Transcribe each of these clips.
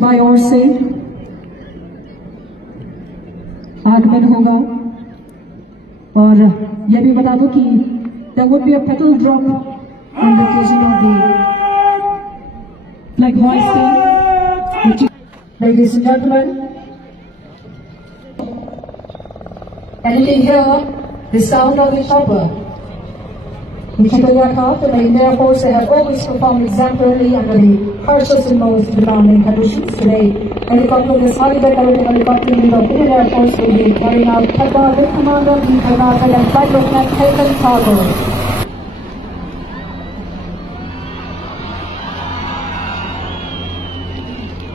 By ओर से आगमन होगा और यह भी बता दूं कि there would be a petal drop on the occasion of the flag hoisting. Ladies and gentlemen, and you can hear the sound of the chopper. The people aircraft and the Air Force have always performed exemplarily under the harshest and most demanding conditions. Today, helicopter, this highly decorated helicopter unit of Indian Air Force will be carrying out Kharba with Commander V. Karnataka and Flight Lieutenant Hayden Thakur.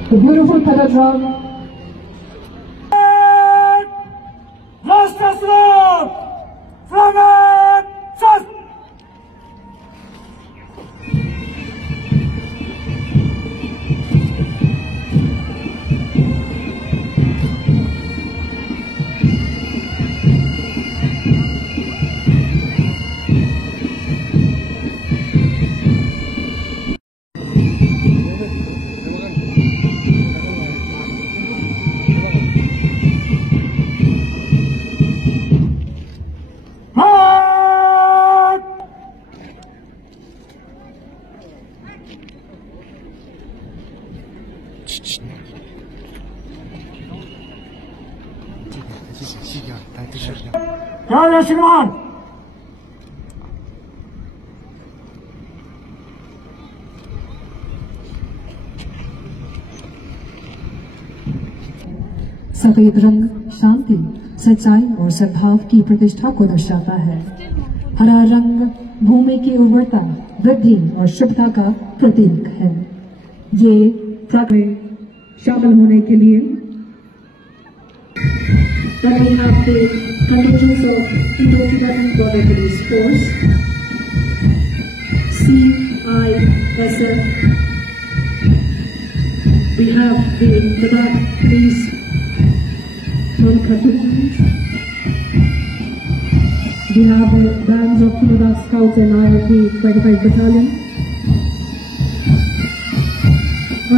The beautiful pedal drum. Master Slope! From just क्या है श्रीमान? सफेद रंग शांति, सच्चाई और सद्भाव की प्रतिष्ठा को दर्शाता है। हरा रंग भूमि की उर्वरता, वृद्धि और शुभता का प्रतीक है। ये में शामिल होने के लिए that we have the contingents of Indo-Tibetan Border Police Force, CISF. We have the Ladakh Police from Khartoum. We have bands of Ladakh Scouts and IRP 25 Battalion.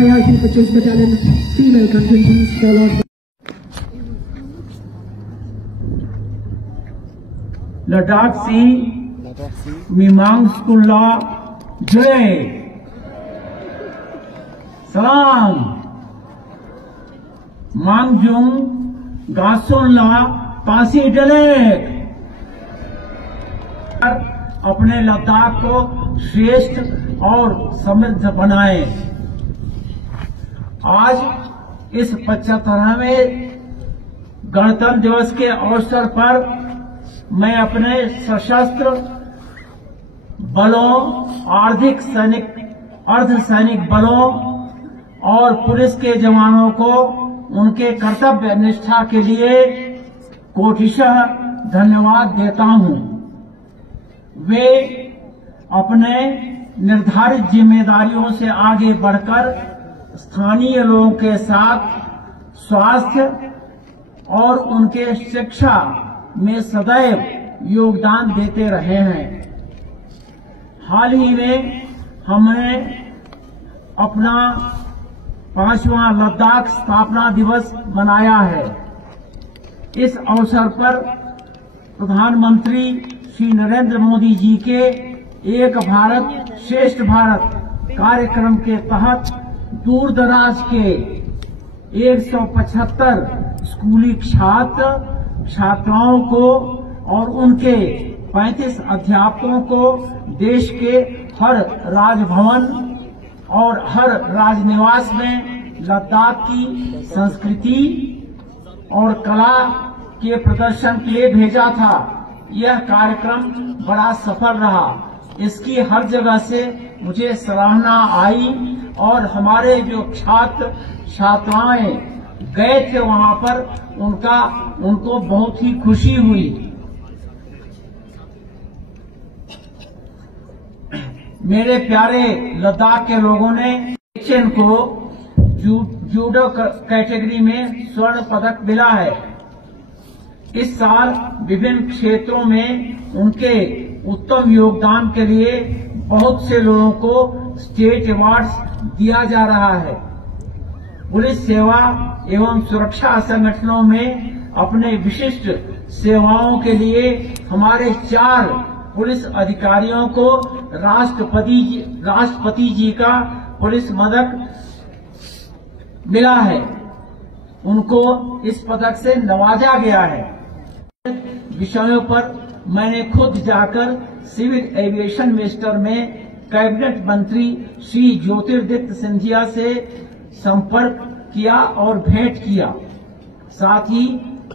IRP 25 Battalion female contingents followed by Ladakh सी मीमांसकुल्ला जय सलाम मांगजुंग गासुल्ला पासी डले अपने लद्दाख को श्रेष्ठ और समृद्ध बनाए। आज इस 75वें गणतंत्र दिवस के अवसर पर मैं अपने सशस्त्र बलों, आर्थिक सैनिक, अर्धसैनिक बलों और पुलिस के जवानों को उनके कर्तव्य निष्ठा के लिए कोटिशः धन्यवाद देता हूं। वे अपने निर्धारित जिम्मेदारियों से आगे बढ़कर स्थानीय लोगों के साथ स्वास्थ्य और उनके शिक्षा में सदैव योगदान देते रहे हैं। हाल ही में हमने अपना 5वां लद्दाख स्थापना दिवस मनाया है। इस अवसर पर प्रधानमंत्री श्री नरेंद्र मोदी जी के एक भारत श्रेष्ठ भारत कार्यक्रम के तहत दूर दराज के 175 स्कूली छात्र छात्राओं को और उनके 35 अध्यापकों को देश के हर राजभवन और हर राजनिवास में लद्दाख की संस्कृति और कला के प्रदर्शन के लिए भेजा था। यह कार्यक्रम बड़ा सफल रहा। इसकी हर जगह से मुझे सराहना आई और हमारे जो छात्र छात्राएं गए थे वहां पर उनको बहुत ही खुशी हुई। मेरे प्यारे लद्दाख के लोगों ने एशियन को जूडो कैटेगरी में स्वर्ण पदक मिला है। इस साल विभिन्न क्षेत्रों में उनके उत्तम योगदान के लिए बहुत से लोगों को स्टेट अवार्ड्स दिया जा रहा है। पुलिस सेवा एवं सुरक्षा संगठनों में अपने विशिष्ट सेवाओं के लिए हमारे 4 पुलिस अधिकारियों को राष्ट्रपति जी का पुलिस पदक मिला है। उनको इस पदक से नवाजा गया है। विषयों पर मैंने खुद जाकर सिविल एविएशन मिनिस्टर में कैबिनेट मंत्री श्री ज्योतिरादित्य सिंधिया से संपर्क किया और भेंट किया। साथ ही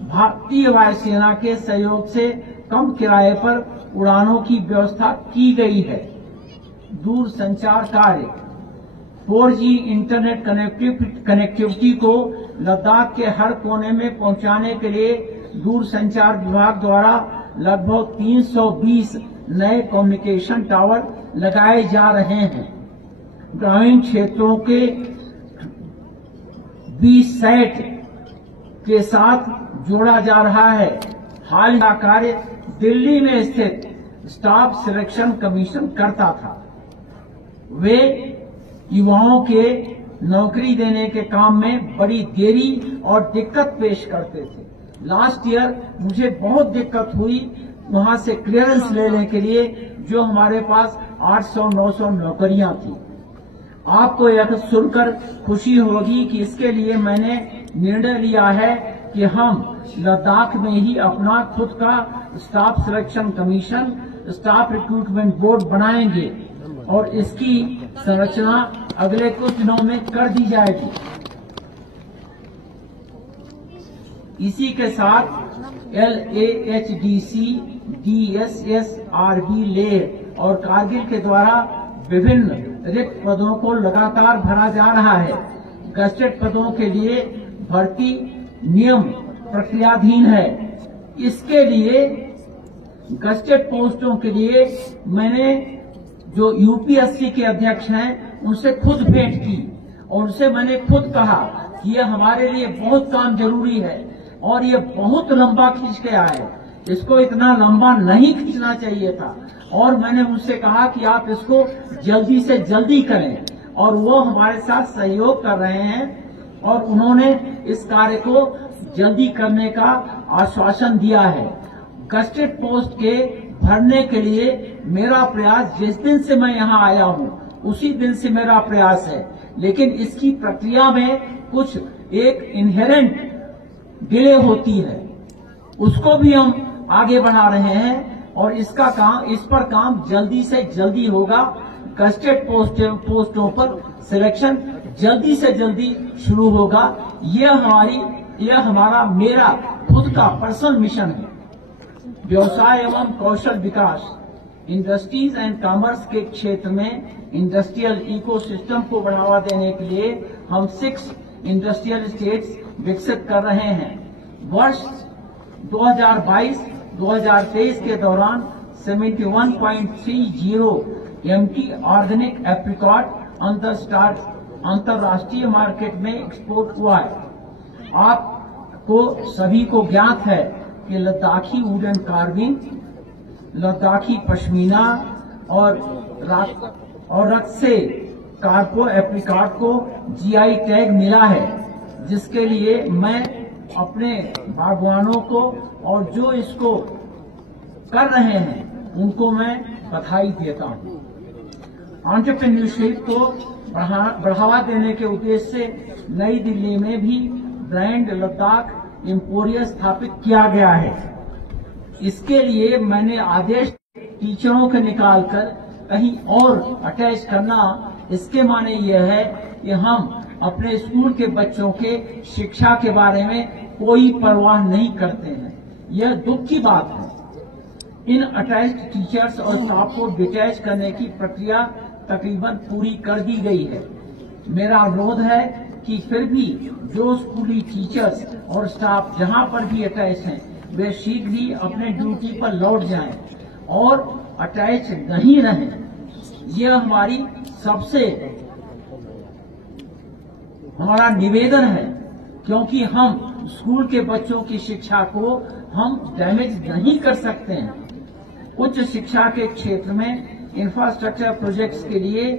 भारतीय वायुसेना के सहयोग से कम किराए पर उड़ानों की व्यवस्था की गई है। दूर संचार कार्य 4G इंटरनेट कनेक्टिविटी को लद्दाख के हर कोने में पहुंचाने के लिए दूरसंचार विभाग द्वारा लगभग 320 नए कम्युनिकेशन टावर लगाए जा रहे हैं। ग्रामीण क्षेत्रों के 20 सेट के साथ जोड़ा जा रहा है। हाल का कार्य दिल्ली में स्थित स्टाफ सिलेक्शन कमीशन करता था। वे युवाओं के नौकरी देने के काम में बड़ी देरी और दिक्कत पेश करते थे। लास्ट ईयर मुझे बहुत दिक्कत हुई वहां से क्लियरेंस लेने के लिए, जो हमारे पास 800-900 नौकरियां थी। आपको यह सुनकर खुशी होगी कि इसके लिए मैंने निर्णय लिया है कि हम लद्दाख में ही अपना खुद का staff selection commission, staff recruitment board बनाएंगे और इसकी संरचना अगले कुछ दिनों में कर दी जाएगी। इसी के साथ LAHDC, DSSRB लेह और कारगिल के द्वारा विभिन्न रिक्त पदों को लगातार भरा जा रहा है। गस्टेड पदों के लिए भर्ती नियम प्रक्रियाधीन है। इसके लिए गस्टेड पोस्टों के लिए मैंने जो यूपीएससी के अध्यक्ष हैं उनसे खुद भेंट की और उनसे मैंने खुद कहा कि यह हमारे लिए बहुत काम जरूरी है और ये बहुत लंबा खींच गया है, इसको इतना लंबा नहीं खींचना चाहिए था। और मैंने उनसे कहा कि आप इसको जल्दी से जल्दी करें और वो हमारे साथ सहयोग कर रहे हैं और उन्होंने इस कार्य को जल्दी करने का आश्वासन दिया है। गस्टेड पोस्ट के भरने के लिए मेरा प्रयास जिस दिन से मैं यहाँ आया हूँ उसी दिन से मेरा प्रयास है, लेकिन इसकी प्रक्रिया में कुछ एक इनहेरेंट डिले होती है, उसको भी हम आगे बढ़ा रहे हैं और इस पर काम जल्दी से जल्दी होगा। गस्टेड पोस्टों पर सिलेक्शन जल्दी से जल्दी शुरू होगा। यह हमारा मेरा खुद का पर्सनल मिशन है। व्यवसाय एवं कौशल विकास, इंडस्ट्रीज एंड कॉमर्स के क्षेत्र में इंडस्ट्रियल इकोसिस्टम को बढ़ावा देने के लिए हम 6 इंडस्ट्रियल स्टेट्स विकसित कर रहे हैं। वर्ष 2022-2023 के दौरान 71.30 MT ऑर्गेनिक एप्रिकॉट अंतर्राष्ट्रीय मार्केट में एक्सपोर्ट हुआ है। आपको सभी को ज्ञात है कि लद्दाखी वुडन कार्विंग, लद्दाखी पश्मीना और रक्त से कार्पो एप्रिकॉट को GI टैग मिला है, जिसके लिए मैं अपने बागवानों को और जो इसको कर रहे हैं उनको मैं बधाई देता हूँ। एंटरप्रेन्योरशिप को बढ़ावा देने के उद्देश्य से नई दिल्ली में भी ब्रांड लद्दाख एम्पोरियम स्थापित किया गया है। इसके लिए मैंने आदेश टीचरों के निकालकर कहीं और अटैच करना, इसके माने यह है कि हम अपने स्कूल के बच्चों के शिक्षा के बारे में कोई परवाह नहीं करते हैं। यह दुख की बात है। इन अटैच्ड टीचर्स और स्टाफ को डिटैच करने की प्रक्रिया तकरीबन पूरी कर दी गई है। मेरा अनुरोध है कि फिर भी जो स्कूली टीचर्स और स्टाफ जहां पर भी अटैच हैं वे शीघ्र ही अपने ड्यूटी पर लौट जाएं और अटैच नहीं रहें। यह हमारा निवेदन है, क्योंकि हम स्कूल के बच्चों की शिक्षा को हम डैमेज नहीं कर सकते हैं। उच्च शिक्षा के क्षेत्र में इंफ्रास्ट्रक्चर प्रोजेक्ट्स के लिए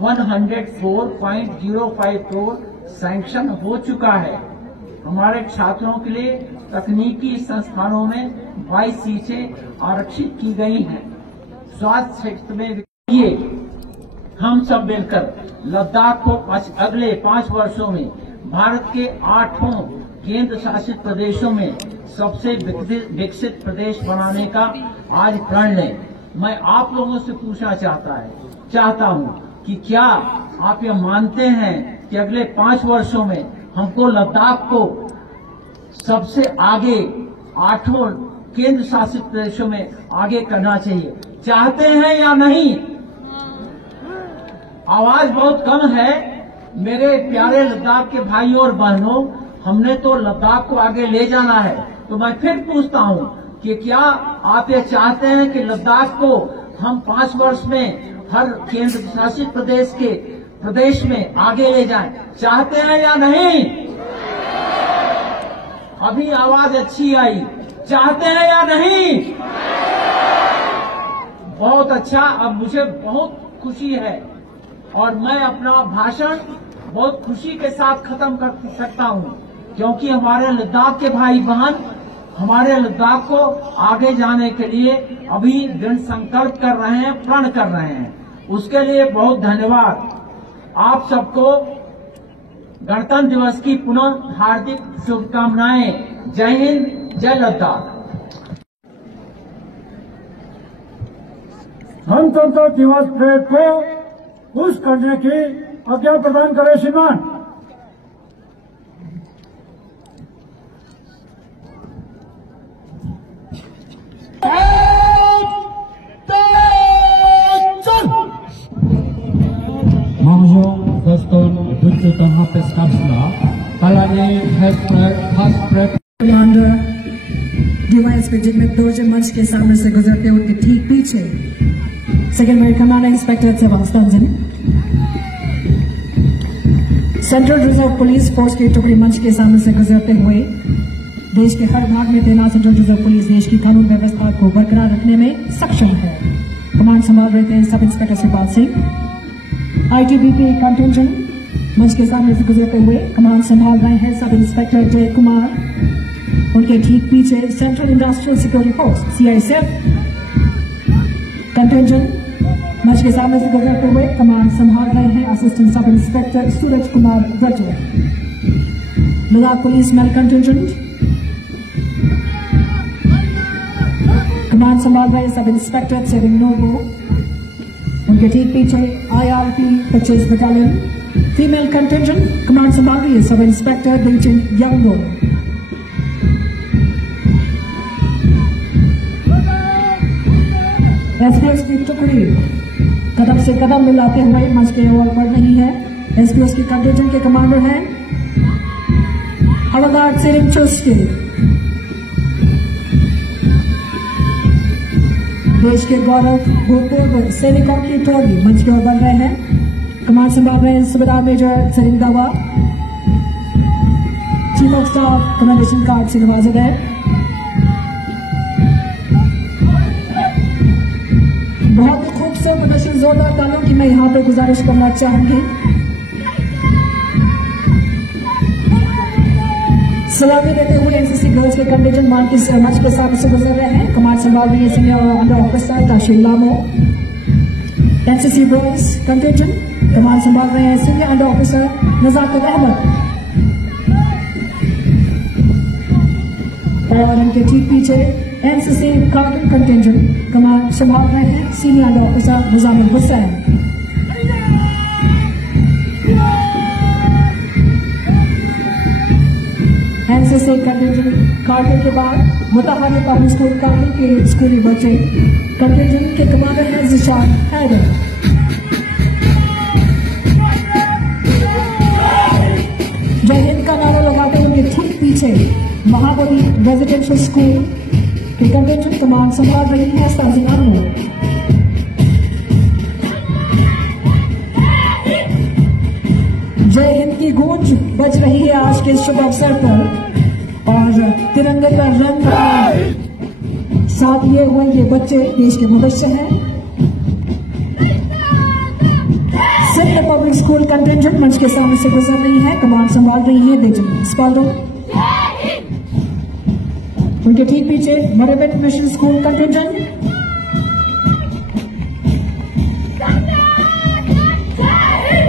104.05 करोड़ सैंक्शन हो चुका है। हमारे छात्रों के लिए तकनीकी संस्थानों में 22 सीटें आरक्षित की गई हैं। स्वास्थ्य क्षेत्र में ये हम सब मिलकर लद्दाख को अगले 5 वर्षों में भारत के 8 केंद्र शासित प्रदेशों में सबसे विकसित प्रदेश बनाने का आज प्रण लें। मैं आप लोगों से पूछना चाहता हूं कि क्या आप ये मानते हैं कि अगले 5 वर्षों में हमको लद्दाख को सबसे आगे 8 केंद्र शासित प्रदेशों में आगे करना चाहिए? चाहते हैं या नहीं? आवाज बहुत कम है। मेरे प्यारे लद्दाख के भाइयों और बहनों, हमने तो लद्दाख को आगे ले जाना है। तो मैं फिर पूछता हूं कि क्या आप ये चाहते हैं कि लद्दाख को हम 5 वर्ष में हर केंद्र शासित प्रदेश में आगे ले जाएं? चाहते हैं या नहीं? अभी आवाज अच्छी आई। चाहते हैं या नहीं? बहुत अच्छा। अब मुझे बहुत खुशी है और मैं अपना भाषण बहुत खुशी के साथ खत्म कर सकता हूं, क्योंकि हमारे लद्दाख के भाई बहन हमारे लद्दाख को आगे जाने के लिए अभी दृढ़ संकल्प कर रहे हैं, प्रण कर रहे हैं। उसके लिए बहुत धन्यवाद। आप सबको गणतंत्र दिवस की पुनः हार्दिक शुभकामनाएं। जय हिंद, जय लद्दाख। गणतंत्र दिवस परेड को खुश करने की आज्ञा प्रदान करें श्रीमान। Mangjo Gaston Dunjutan Hapes Kapsla Kalani Hasprep commander device पे जिनमें दोजन मंच के सामने से गुजरते उनके ठीक पीछे secondary commanding inspector Sebastian central reserve police force की टुकड़ी मंच के सामने से गुजरते हुए देश के हर भाग में तैनात सेंट्रल रिजर्व पुलिस देश की कानून व्यवस्था को बरकरार रखने में सक्षम है। कमांड संभाल रहे थे sub inspector Shivpal Singh. ITBP contingent मंच के सामने से गुजरते हुए कमांड संभाल रहे हैं सब इंस्पेक्टर जय कुमार। उनके ठीक पीछे central industrial security force CISF contingent मंच के सामने से गुजरते हुए कमांड संभाल रहे हैं assistant sub inspector Suraj Kumar ब्रटे। Ladakh police male contingent command संभाल रहे सब इंस्पेक्टर सेविंग नोबो। उनके ठीक पीछे IRP 25 battalion female contingent command संभाल रही है सब इंस्पेक्टर बेचिन यंगो। एसपीएस की टुकड़ी कदम से कदम मिलाते हुए मंच के ओर बढ़ रही है। एसपीएस की कंटिंजेंट के कमांडर हैं हवलदार सेरिंग चुस्के। देश के गौरव भूतपूर्व सैनिकों की टोली मंच की ओर बढ़ रहे हैं। कमांड संभाल रहे हैं सुबेदार मेजर सलीम दावा। Chief of staff commendation card से नवाजे गए। बहुत ही खूबसूरत प्रदर्शन, जोरदार तालियों की मैं यहाँ पर गुजारिश करना चाहूंगी। सलामी देते हुए एनसीसी गर्ल्स के कंटिंजेंट मंच के सामने से गुजर रहे हैं। कमांड संभाल रही है सीनियर अंडर ऑफिसर ताशीर लामो। एनसीसी बॉयज कंटिंजेंट कमांड संभाल रहे हैं सीनियर अंडर ऑफिसर नजाकत अहमद। और उनके ठीक पीछे एनसीसी कारगिल कंटिंजेंट कमांड संभाल रहे हैं senior under officer Nizamul Hussain. NCC contingent Kargil के बाद मुताहरी पब्लिक स्कूल कारगिल के स्कूली बच्चे कंटिंजेंट के कमांडर हैं जिशान हैदर। जय हिंद का नारा लगाते उनके ठीक पीछे महाबोधि रेजिडेंशियल स्कूल के कंटिंजेंट कमांड संभाल रही है साजिना नूर। जय हिंद की गूंज बज रही है आज के शुभ अवसर पर और तिरंगे का रंग साथ लिए हुए ये बच्चे देश के भविष्य हैं। पब्लिक स्कूल कंटिंजेंट मंच के सामने से गुजर रही है, कमान संभाल रही है बेंजामिन एस्पाल्डो। उनके ठीक पीछे मरेबेट मिशन स्कूल कंटिंजेंट,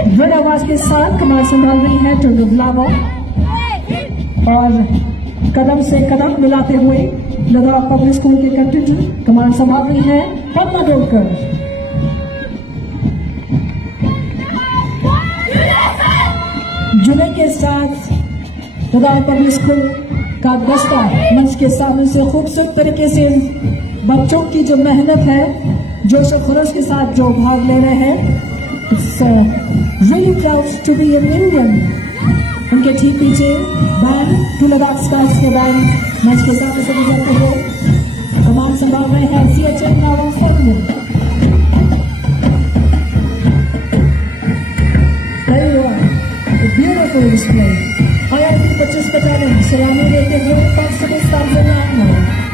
दृढ़ आवाज के साथ कमान संभाल रही है टुर्गुलावा और कदम से कदम मिलाते हुए लद्दाख पब्लिक स्कूल के कंटिंजेंट कमान संभाल रही है पद्मा डोलकर। जुले के साथ लद्दाख पब्लिक स्कूल का दस्ता मंच के सामने से खूबसूरत तरीके से बच्चों की जो मेहनत है, जोश और खरोश के साथ जो भाग ले रहे हैं, really proud to be an Indian। उनके ठीक पीछे बैंड टू लद्दाख स्काउट्स के बैंड मंच के सामने से गुजरते हुए कमान संभाल रहे हैं CHN नावा फॉर्मूल। ब्यूटीफुल डिस्प्ले IIT 25 बटालियन सलामी देते हुए 5 तांजानिया।